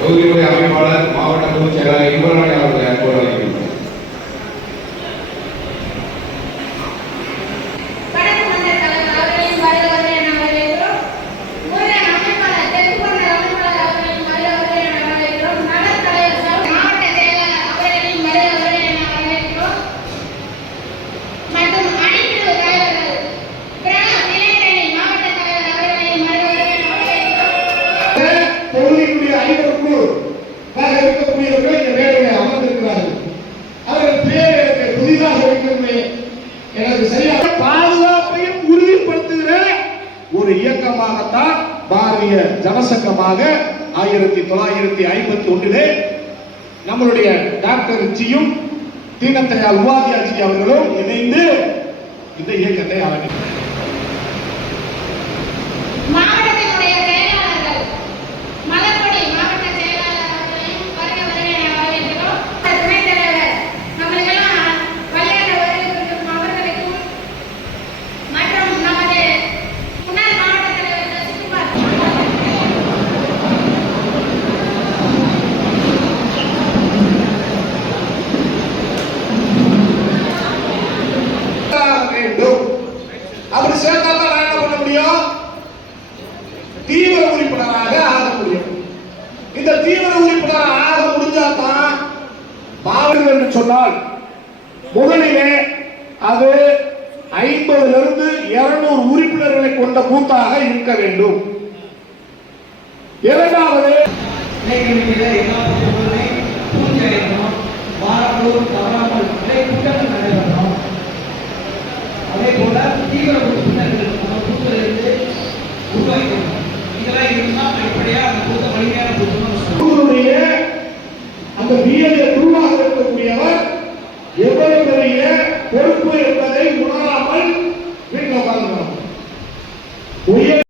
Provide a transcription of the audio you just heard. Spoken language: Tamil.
தொகுதியுடைய அமைப்பாளர் மாவட்ட பொதுச் செயலாளர் இன்பராணி அவர்களை அன்போடு அழைக்கின்றோம். பாதுகாப்பையும் உறுதிப்படுத்துகிற ஒரு இயக்கமாகத்தான் பாரதிய ஜனசங்கமாக 1951 நம்மளுடைய டாக்டர் ஜியும் தீனதயாள் உபாத்யாயா ஜி அவர்களும் இணைந்து இந்த இயக்கத்தை ஆரம்பித்தார். அப்படி சேர்ந்தால் தான் என்ன பண்ண முடியும்? தீவிர உறுப்பினராக ஆக முடியும். இந்த தீவிர உறுப்பினராக ஆக முடிஞ்சாதான் மாவட்டம் என்று சொன்னால் முதலிலே அது 50 இருந்து 200 உறுப்பினர்களை கொண்ட கூட்டாக இருக்க வேண்டும். இரண்டாவது அதே போல தீவிர உறுப்பினர்கள் கூட்டத்திலிருந்து உருவாக்கணும். இதெல்லாம் இருந்தால் அடிப்படையாக அந்த கூட்ட வலிமையான கூட்டத்தினுடைய அந்த பிஎல்ஏ குழுவாக இருக்கக்கூடியவர் எவ்வளவு பெரிய பொறுப்பு